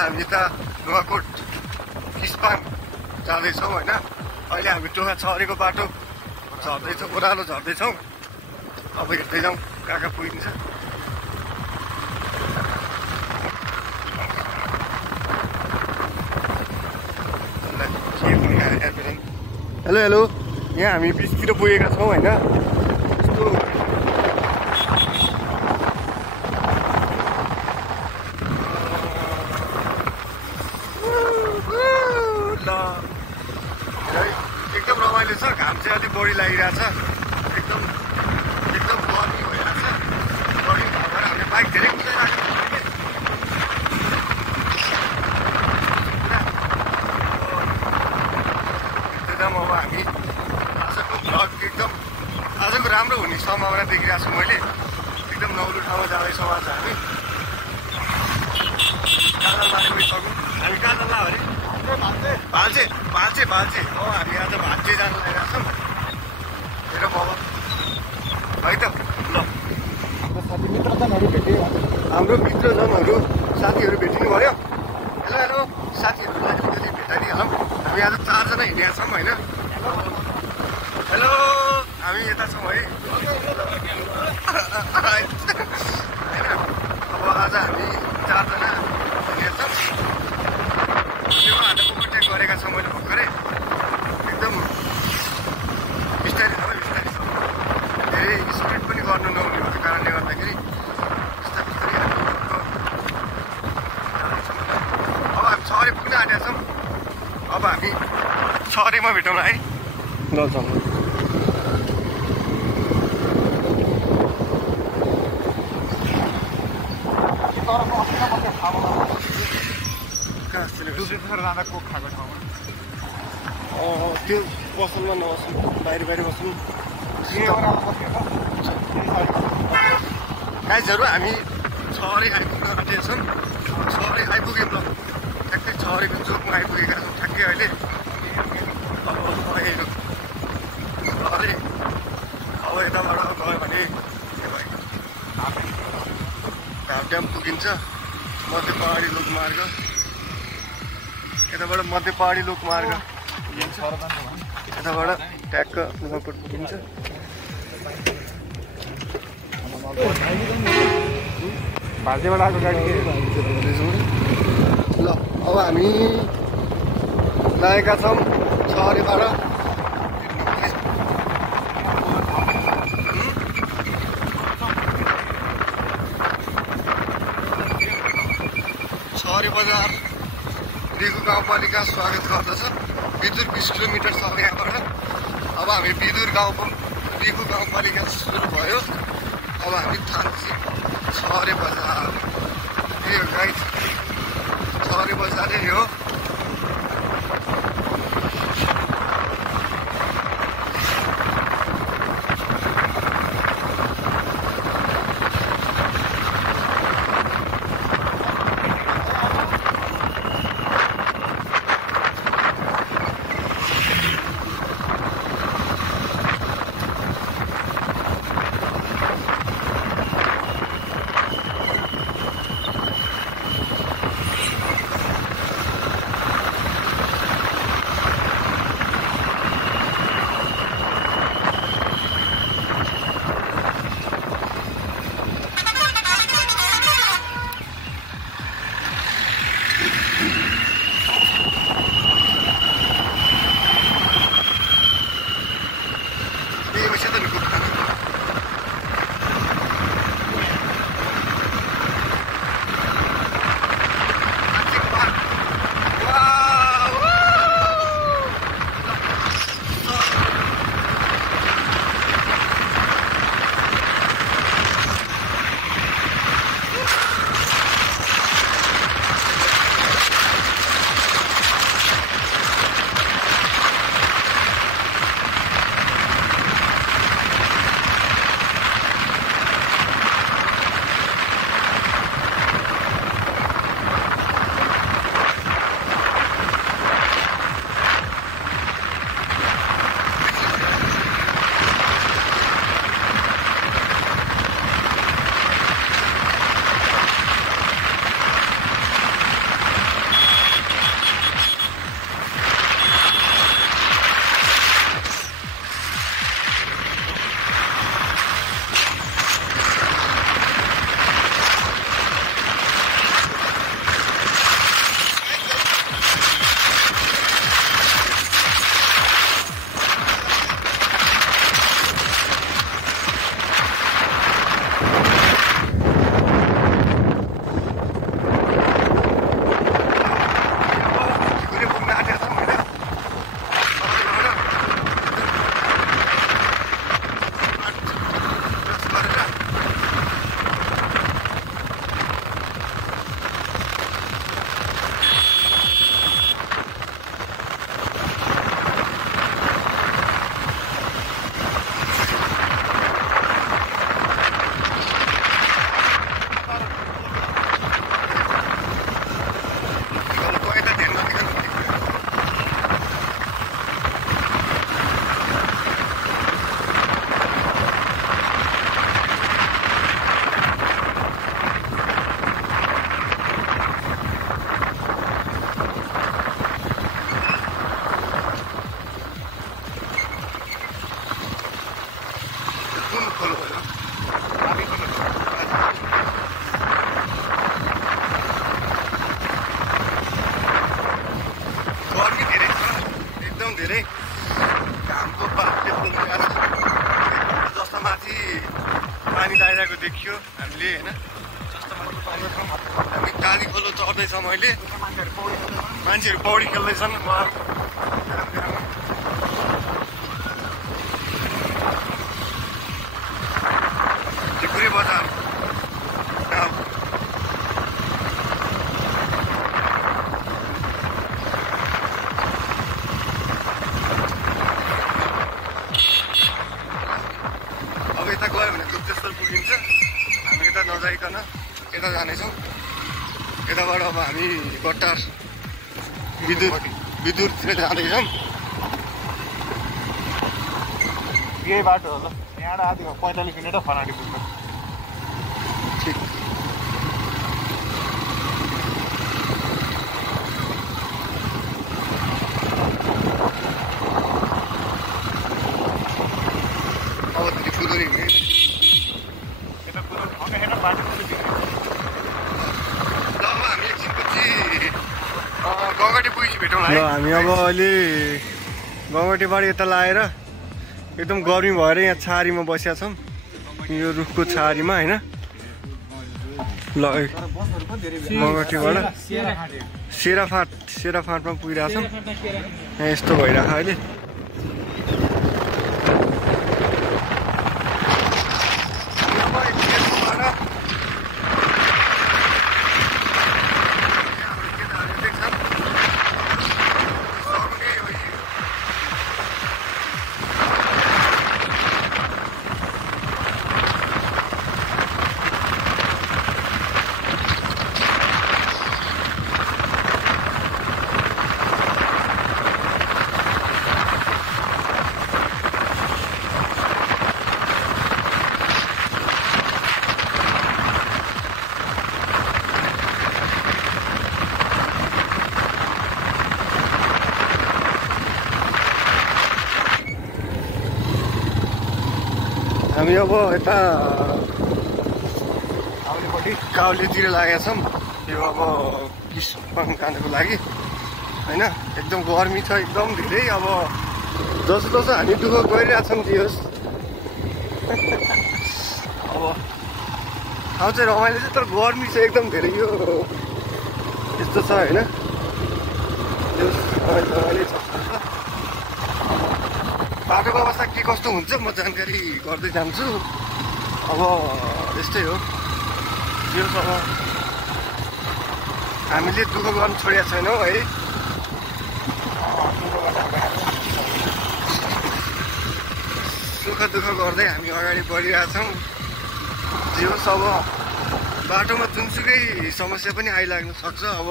हामी त नुवाकोट किस्पाङ जाँदैछौँ होइन। अहिले हामी टोखा छरेको बाटो झर्दैछौँ, ओह्रालो झर्दैछौँ। अब हेर्दै जाउँ कहाँ कहाँ पुगिन्छ। हेलो हेलो, यहाँ हामी बिचतिर पुगेका छौँ होइन। यस्तो एकदम रमाइलो छ। घाम चाहिँ अलिक बढी लागिरहेछ, एकदम एकदम गर्मी भइरहेछ। बढी भएर हामीले बाइक धेरै कुदाइरहेको अब हामी आजको भ्लग एकदम आजको राम्रो हुने सम्भावना देखिरहेको छु मैले। एकदम नौलो ठाउँमा जाँदैछौँ आज हामी। काजलमा गइसक्यौँ हामी। काजलमा अरे भाल्चे भाल्चे भाल्चे हो, हामी आज भाल्चे जानु लागिरहेको छौँ। हेर बाबा है त। ल साथी मित्रजनहरू भेटे, हाम्रो मित्रजनहरू साथीहरू भेटिनु भयो। हेलो हेलो साथीहरूलाई अलिकति भेटाइदिइहालौँ। हामी आज 4 जना हिँडेका छौँ होइन। हेलो हामी यता छौँ है। अब आज हामी 4 जना हिँडेका छौँ। यो हात ओभरटेक गरेका छौँ मैले भर्खरै। एकदम बिस्तारै छ, बिस्तारै छ। धेरै स्पिड पनि गर्नु नहुने भएको कारणले गर्दाखेरि बिस्तारै अब हामी छरे पुग्न आँटेका छौँ। अब हामी छरेमा भेटौँला है। ल चल। त्यो पसलमा नबस्नु, बाहिर बाहिर बस्नु। गाइजहरू हामी छरे आइपुग्न आँटेका छौँ। छरे आइपुग्यौँ। ल ठ्याक्कै छरेको चोकमा आइपुगेका छौँ ठ्याक्कै अहिले। अरे अब यताबाट गयो भने ड्याम पुगिन्छ। मध्य पहाडी लोकमार्ग, यताबाट मध्य पहाडी लोकमार्ग यताबाट ट्याक्क नुवाकोट पुगिन्छ। भाल्चेबाट आएको गाडी ल। अब हामी लागेका छौँ छरेबाट। छरे बजार रिगु गाउँपालिका स्वागत गर्दछ। बिदुर 20 किलोमिटर छ यहाँबाट। अब हामी बिदुर रिगु गाउँपालिका सुरु भयो। अब हामी थाल्छौँ छरे बजार। यो गाइड छरे बजारै हो। जस्तो माथि पानी लगाइरहेको देखियो हामीले होइन। हामी टाढी खोलो चढ्दैछौँ अहिले। मान्छेहरू पौडी खेल्दैछन्। ढिकुरी बजार अब यता गयो भने गुप्तेश्वर पुगिन्छ। हामी यता नजाइकन यता जानेछौँ। यताबाट अब हामी बट्टार विद्युततिर जाँदैछौँ। यही बाटो होला। यहाँबाट आधी 45 मिनट फलाडी पुग्छ। ठिक। अब त्रिपुरी यता कुदाउनु भएन हेर बाटो पनि बिग्रियो। ल हामी एकछिनपछि गङ्गटी पुगेपछि भेटौँ है। हामी अब अहिले गङ्गटीबाट यता लाएर एकदम गर्मी भएर यहाँ छाहारीमा बसेका छौँ। यो रुखको छाहारीमा होइन। ल गङ्गटीबाट सेराफाँटमा पुगिरहेको छौँ। यहाँ यस्तो भइरहेको अहिले। हामी अब यता काउलीतिर लागेका छौँ। यो अब किसपाङ खानको लागि होइन। एकदम गर्मी छ एकदम धेरै। अब जसो जसो हामी दुःख गरिरहेछौँ दियोस्। अब ठाउँ चाहिँ रमाइलो छ तर गर्मी चाहिँ एकदम धेरै यो यस्तो छ होइन। रमाइलो छ। बाटोको अवस्था के कस्तो हुन्छ म जानकारी गर्दै जान्छु। अब यस्तै हो यो। अब हामीले दुःख गर्नु छोडेका छैनौँ है। सुख दुःख गर्दै हामी अगाडि बढिरहेछौँ। जे होस् अब बाटोमा जुनसुकै समस्या पनि आइलाग्न सक्छ। अब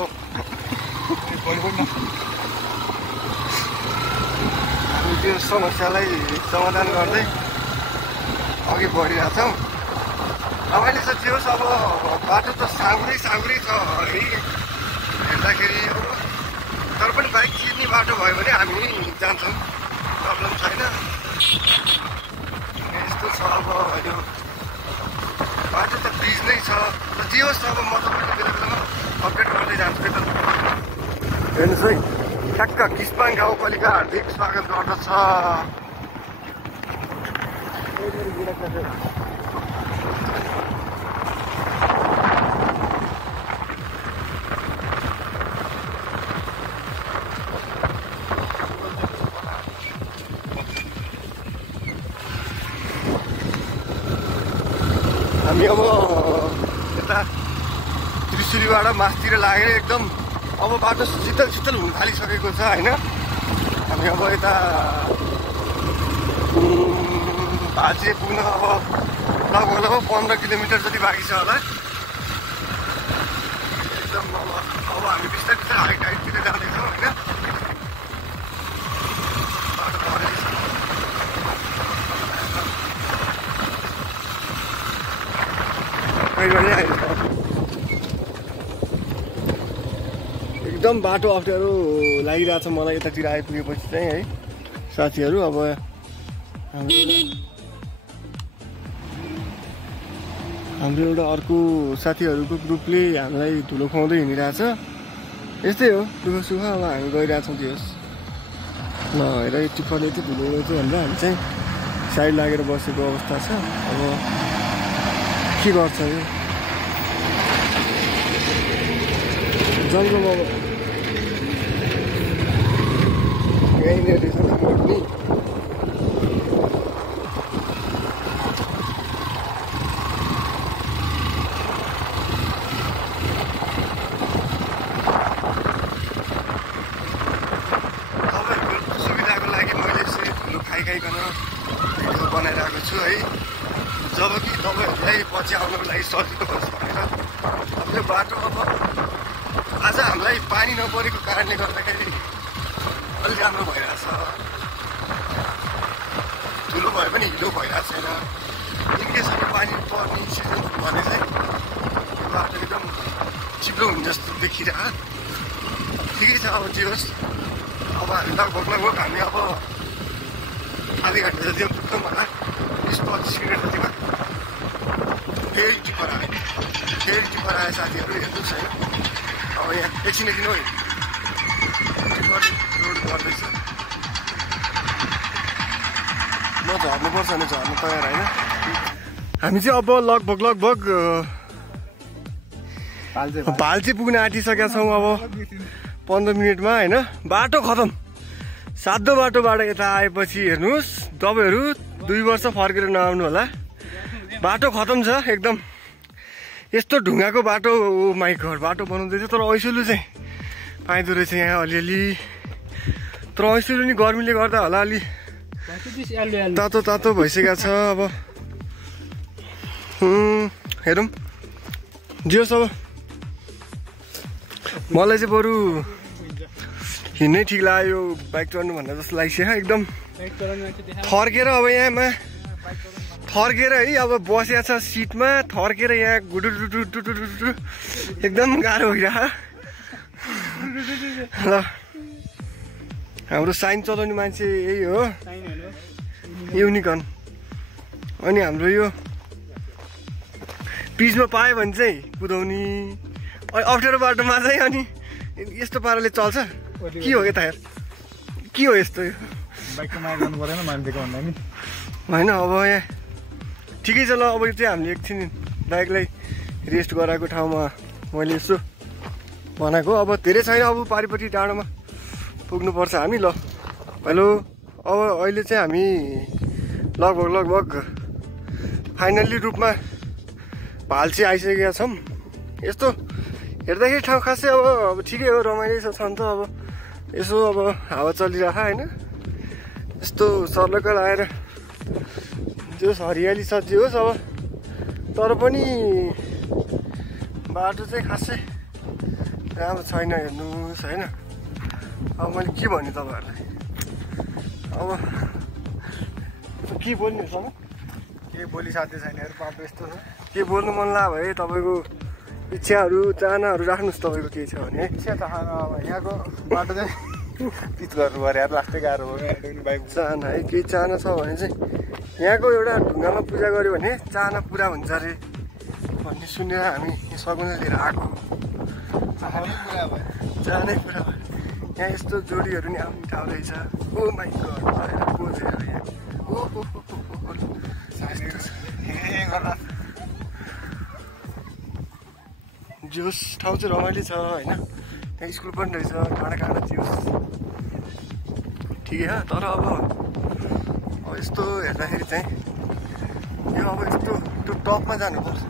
त्यो समस्यालाई समाधान गर्दै अघि बढिरहेछौँ। अहिले चाहिँ जे होस् अब बाटो त साँगुरै छ है हेर्दाखेरि। अब तर पनि बाइक छिर्ने बाटो भयो भने हामी जान्छौँ, प्रब्लम छैन। यस्तो छ अब यो बाटो त ब्रिज नै छ। जे होस् अब म तपाईँले बेला बेलामा अपडेट गर्दै जान्छु। हेर्नुहोस् है ठ्याक्क किसपाङ गाउँपालिका हार्दिक स्वागत गर्दछ। हामी अब यता त्रिशुलीबाट मासतिर लागेर एकदम अब बाटो शीतल हुन थालिसकेको छ होइन। हामी अब यता भाजे पुग्न अब लगभग 15 किलोमिटर जति बाँकी छ होला। एकदम अब हामी बिस्तारै हाइटतिर जाँदैछौँ होइन। बाटो परेछ एकदम बाटो अप्ठ्यारो लागिरहेछ मलाई यतातिर आइपुगेपछि चाहिँ है साथीहरू। अब हाम्रो एउटा अर्को साथीहरूको ग्रुपले हामीलाई धुलो खुवाउँदै हिँडिरहेछ। यस्तै हो दुःख सुख। अब हामी गइरहेछौँ। त्यो नहेर टिप्परले यति धुलो थियो भनेर हामी चाहिँ साइड लागेर बसेको अवस्था छ। अब के गर्छ यो जङ्गल अब यहीँनिर रहेछ त मोड्ने बनाइरहेको छु है। जब कि तपाईँहरूलाई पछि आउनको लागि सजिलो होस् भनेर यो बाटो अब आज हामीलाई पानी नपरेको कारणले गर्दाखेरि अलि राम्रो भइरहेछ। ठुलो भए पनि हिलो भइरहेको छैन। इनकेस अब पानी पर्ने सिजन भने चाहिँ यो बाटो एकदम चिप्लो हुन्छ जस्तो देखिरहेको। ठिकै छ अब जे होस्। अब हामी लगभग हामी अब आधी घन्टा जति पुग्छौँ होला। 20-25 मिनट जतिमा फेरि टिप्पर आयो साथीहरू हेर्नुहोस् है। अब यहाँ एकछिन हो टिप्पर रोड गर्दैछ। म झर्नुपर्छ भने झर्नु तयार होइन। हामी चाहिँ अब लगभग भाल्चे पुग्न आँटिसकेका छौँ। अब 15 मिनटमा होइन। बाटो खतम। सातो बाटोबाट यता आएपछि हेर्नुहोस् तपाईँहरू 2 वर्ष फर्केर नआउनु होला। बाटो खतम छ एकदम। यस्तो ढुङ्गाको बाटो ओ माई गड बाटो बनाउँदैछ। तर ऐसुलु चाहिँ पाइँदो रहेछ यहाँ अलिअलि। तर ऐसुलु नि गर्मीले गर्दा होला अलि तातो भइसकेको छ। अब हेरौँ जे होस्। अब मलाई चाहिँ बरु हिँड्नै ठिक लाग्यो बाइक चढ्नु भन्दा जस्तो लागिसक्यो एकदम। थर्केर अब यहाँमा थर्केर है अब बसेको छ सिटमा थर्केर यहाँ गुडुडुडुडुडुडु एकदम गाह्रो भइरहेको ल। हाम्रो साइन चलाउने मान्छे यही हो युनिकर्न। अनि हाम्रो यो पिचमा पायो भने चाहिँ कुदाउने अप्ठ्यारो बाटोमा चाहिँ अनि यस्तो पाराले चल्छ। के हो यता हेर के हो यस्तो यो बाइकको माया गर्नु परेन मान्छेको भन्दा नि होइन। अब यहाँ ठिकै छ ल। अब यो चाहिँ हामीले एकछिन बाइकलाई रेस्ट गराएको ठाउँमा मैले यसो बनाएको। अब धेरै छैन। अब पारिपट्टि डाँडोमा पुग्नुपर्छ हामी ल। हेलो अब अहिले चाहिँ हामी लगभग फाइनल्ली रूपमा भाल्चे आइसकेका छौँ। यस्तो हेर्दाखेरि ठाउँ खासै अब ठिकै हो रमाइलो छ नि त। अब यसो अब हावा चलिरहेको होइन। यस्तो सर्लकर आएर जो हरियाली छ जे होस्। अब तर पनि बाटो चाहिँ खासै राम्रो छैन हेर्नुहोस् होइन। अब मैले के भन्ने तपाईँहरूलाई अब के बोल्ने सँग के बोली साध्य छैन बाटो यस्तो छ। के बोल्नु मन लाग्यो है तपाईँको इच्छाहरू चाहनाहरू राख्नुहोस्। तपाईँको के छ भने इच्छा चाहना अब यहाँको बाटो चाहिँ पिच गर्नु पऱ्यो यार लास्टै गाह्रो हो बाइक चाहना है। केही चाहना छ भने चाहिँ यहाँको एउटा ढुङ्गामा पूजा गऱ्यो भने चाहना पुरा हुन्छ अरे भन्ने सुनेर हामी सगुना लिएर आएको। चाहनै पुरा भयो। यहाँ यस्तो जोडीहरू नि आउने ठाउँ रहेछ। ओ माई गड बोझेर यहाँ जोस ठाउँ चाहिँ रमाइलो छ होइन। त्यहाँ स्कुल पनि रहेछ काँडा जोस ठिकै हो। तर अब यस्तो हेर्दाखेरि चाहिँ यो अब यस्तो त्यो टपमा जानुपर्छ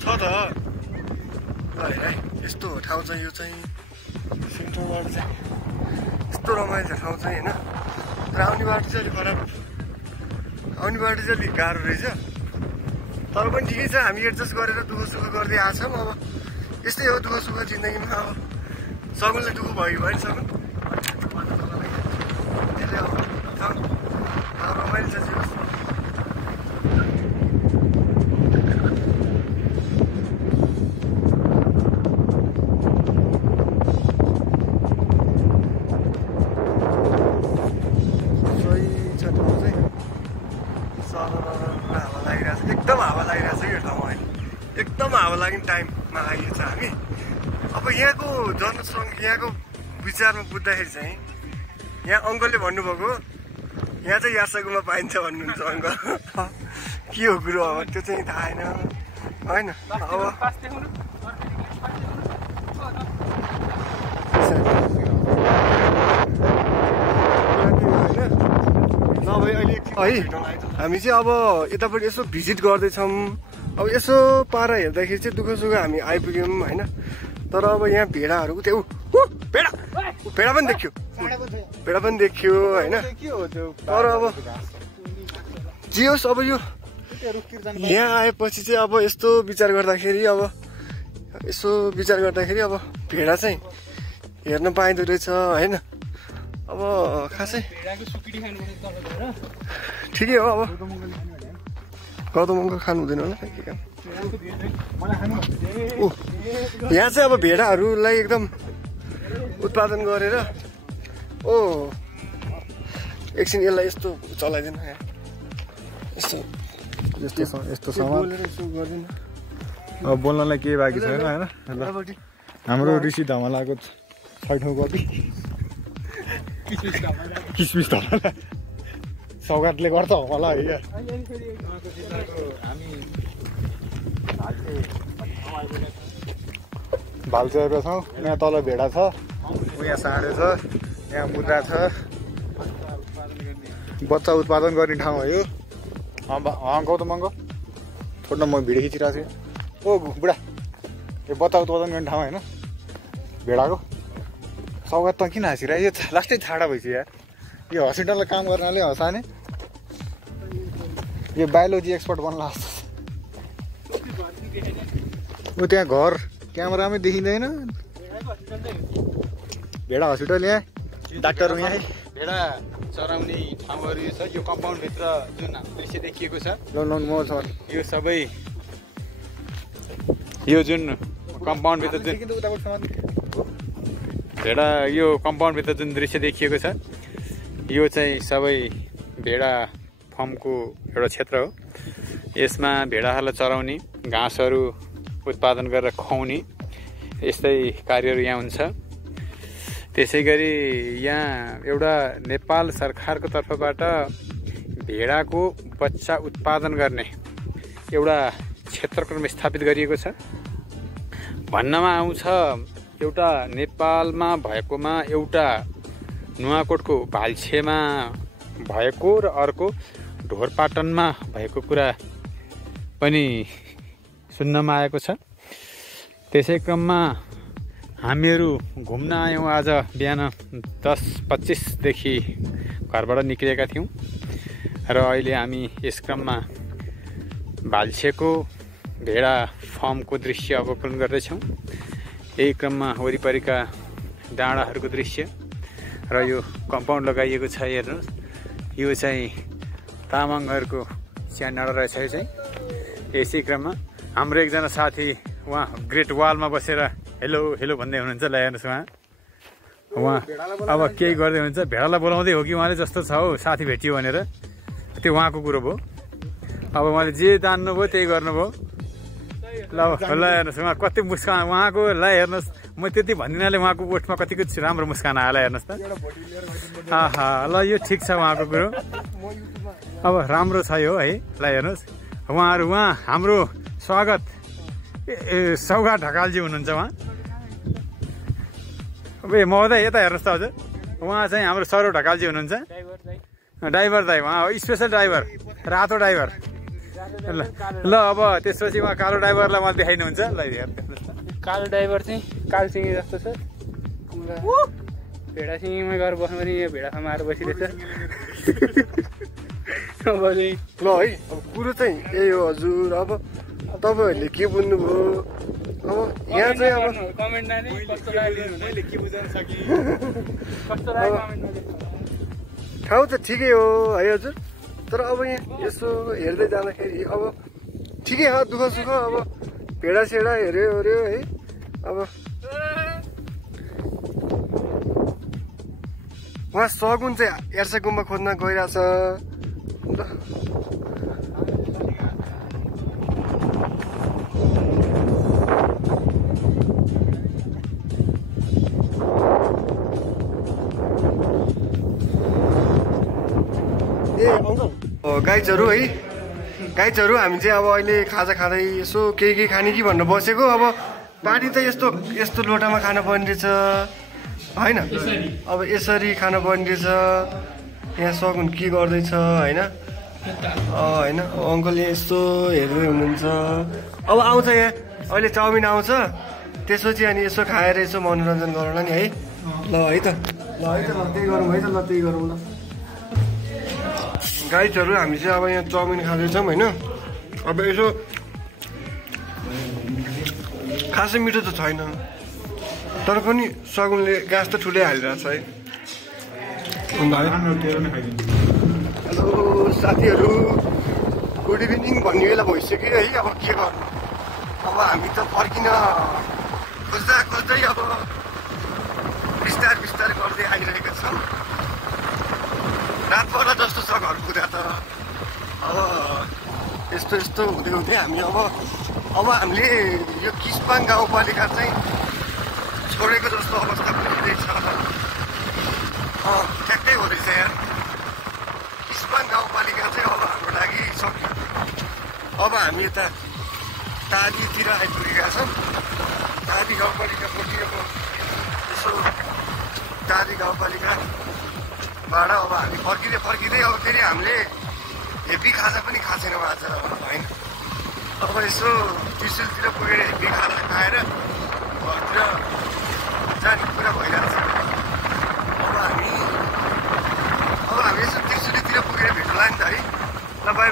छ त ल हेर है। यस्तो ठाउँ चाहिँ यो चाहिँ सेन्टरबाट चाहिँ यस्तो रमाइलो ठाउँ चाहिँ होइन। तर आउने बाटो चाहिँ अलिक खराब। आउने बाटो चाहिँ अलिक गाह्रो रहेछ। तर पनि ठिकै छ। हामी एडजस्ट गरेर दुःख सुख गर्दै आएको छौँ। अब यस्तै हो दुःख सुख जिन्दगीमा। अब सगुनलाई दुःख भयो भने सगुन त्यसले अब रमाइलो छ जिउ। सही छ ठाउँ चाहिँ हावा लागिरहेको छ। एकदम हावा लागिरहेको छ यो ठाउँमा अहिले। एकदम हावा लाग्ने टाइममा आइएको छ हामी। अब यहाँको जनसङ्ख्या यहाँको विचारमा बुझ्दाखेरि चाहिँ यहाँ अङ्कलले भन्नुभएको यहाँ चाहिँ यासागुमा पाइन्छ भन्नुहुन्छ अङ्कल के हो कुरो अब त्यो चाहिँ थाहा होइन अब है हामी चाहिँ अब यतापट्टि यसो भिजिट गर्दैछौँ अब यसो पारा हेर्दाखेरि चाहिँ दुःख सुख हामी आइपुग्यौँ होइन तर अब यहाँ भेडाहरूको त्यो भेडा पनि देखियो होइन तर अब जे होस् अब यो यहाँ आएपछि चाहिँ अब यस्तो विचार गर्दाखेरि अब भेडा चाहिँ हेर्न पाइँदो रहेछ होइन अब खासै ठिकै हो अब गौतम अङ्कल खानु हुँदैन होला के काम यहाँ चाहिँ अब भेडाहरूलाई एकदम उत्पादन गरेर एकछिन यसलाई यस्तो चलाइदिनु यस्तो सामान अब बोल्नलाई केही बाँकी छैन होइन हाम्रो ऋषि धमलाको छैठौँ कपी किसमिस धमला सौगातले गर्छ होला है भाल्चेको छौँ यहाँ तल भेडा छ यहाँ साँडे छ यहाँ मुद्रा छ बच्चा उत्पादन गर्ने ठाउँ हो यो गौतम अङ्कल छोड्न म भिडियो खिचिरहेको छु ओ बुढा यो बच्चा उत्पादन गर्ने ठाउँ होइन भेडाको सौगात त किन हाँसिरहेको यो लास्टै छाडा भइसक्यो यार यो हस्पिटलमा काम गर्नाले हँसाने यो बायोलोजी एक्सपर्ट बन्ला ऊ त्यहाँ घर क्यामेरामै देखिँदैन भेडा हस्पिटल यहाँ डाक्टर यहाँ भेडा चराउने ठाउँहरू छ यो कम्पाउन्डभित्र जुन दृश्य देखिएको छ यो सबै यो जुन कम्पाउन्डभित्र जुन भेडा यो कम्पाउन्डभित्र जुन दृश्य देखिएको छ यो चाहिँ सबै भेडा फर्मको एउटा क्षेत्र हो यसमा भेडाहरूलाई चराउने घाँसहरू उत्पादन गरेर खुवाउने यस्तै कार्यहरू यहाँ हुन्छ त्यसै गरी यहाँ एउटा नेपाल सरकारको तर्फबाट भेडाको बच्चा उत्पादन गर्ने एउटा क्षेत्रक्रम स्थापित गरिएको छ भन्नमा आउँछ एउटा नेपालमा भएकोमा एउटा नुवाकोटको भाल्छेमा भएको र अर्को ढोरपाटनमा भएको कुरा पनि सुन्नमा आएको छ त्यसै क्रममा हामीहरू घुम्न आयौँ आज बिहान 10:25 घरबाट निक्लेका थियौँ र अहिले हामी यस क्रममा भाल्छेको भेडा फार्मको दृश्य अवलोकन गर्दैछौँ यही क्रममा वरिपरिका डाँडाहरूको दृश्य र यो कम्पाउन्ड लगाइएको छ हेर्नुहोस् यो चाहिँ तामाङहरूको सानो डाँडा रहेछ यो चाहिँ यसै क्रममा हाम्रो एकजना साथी उहाँ ग्रेट वालमा बसेर हेलो हेलो भन्दै हुनुहुन्छ ल हेर्नुहोस् उहाँ अब केही गर्दै हुनुहुन्छ भेडालाई बोलाउँदै हो कि उहाँले जस्तो छ हौ साथी भेटियो भनेर त्यो उहाँको कुरो भयो अब उहाँले जे जान्नुभयो त्यही गर्नुभयो ल हेर्नुहोस् उहाँ कति मुस्कान उहाँको ल हेर्नुहोस् म त्यति भन्दिनँ उहाँको ओठमा कतिको राम्रो मुस्कान आयो हेर्नुहोस् त आहा ल यो ठिक छ उहाँको कुरो अब राम्रो छ यो है ल हेर्नुहोस् उहाँ हाम्रो स्वागत सौगात ढकालजी हुनुहुन्छ उहाँ ए महोदय यता हेर्नुहोस् त हजुर उहाँ चाहिँ हाम्रो सौरभ ढकालजी हुनुहुन्छ ड्राइभर दाइ उहाँ स्पेसल ड्राइभर रातो ड्राइभर ल अब त्यसपछि उहाँ कालो ड्राइभरलाई मलाई देखाइनुहुन्छ ल हेर्नुहोस् कालो ड्राइभर चाहिँ कालो सिँगी जस्तो छ भेडा सिँगीमा गएर बस्नु पनि यो भेडा समाएर बसिरहेछ ल है अब कुरो चाहिँ यही हो हजुर अब तपाईँहरूले के बुझ्नुभयो अब यहाँ चाहिँ अब कमेन्टमा नै कस्तो लाग्यो मैले के बुझाउन सकेँ कस्तो लाग्यो कमेन्टमा ठाउँ त ठिकै हो है हजुर तर अब यहाँ यसो हेर्दै जाँदाखेरि अब ठिकै हो दुःख सुख अब भेडा सेडा हेऱ्यो है अब उहाँ सगुन चाहिँ एर्सा गुम्बा खोज्न गइरहेछ गाइजहरू है गाइजहरू हामी चाहिँ अब अहिले खाजा खाँदै यसो केही खाने कि भनेर बसेको अब पार्टी त यस्तो यस्तो लोटामा खानु पर्ने रहेछ होइन अब यसरी खानु पर्ने रहेछ यहाँ सगुन के गर्दैछ होइन होइन अङ्कलले यस्तो हेर्दै हुनुहुन्छ अब आउँछ यहाँ अहिले चाउमिन आउँछ त्यसपछि अनि यसो खाएर यसो मनोरञ्जन गरौँला नि है ल है त त्यही गरौँ है त ल त्यही गरौँ ल गाइजहरू हामी चाहिँ अब यहाँ चाउमिन खाँदैछौँ होइन अब यसो खासै मिठो त छैन तर पनि सगुनले गाँस त ठुलै हालिरहेको छ है हेलो साथीहरू गुड इभिनिङ भन्ने बेला भइसक्यो है अब के गर्नु अब हामी त फर्किन खोज्दा खोज्दै अब बिस्तार गर्दै आइरहेका छौँ रात पर्ला जस्तो छ घर पुरा त अब यस्तो हुँदै हामी अब हामीले यो किस्पाङ गाउँपालिका चाहिँ छोडेको जस्तो अवस्था पुगिँदैछ ठ्याक्कै हो रहेछ यहाँ किस्पाङ गाउँपालिका चाहिँ अब हाम्रो लागि सक्यो अब हामी यता टाढीतिर आइपुगेका छौँ टाढी गाउँपालिकापट्टि अब यसो टाढी गाउँपालिकाबाट अब हामी फर्किँदै अब फेरि हामीले हेभी खाजा पनि खाएको छैनौँ आज होइन अब यसो त्रिशुलतिर पुगेर हेभी खाजा खाएर घरतिर जाने कुरा भइरहेको छ अब हामी यसो त्रिशुलीतिर पुगेर भेट्ला नि त है ल बाई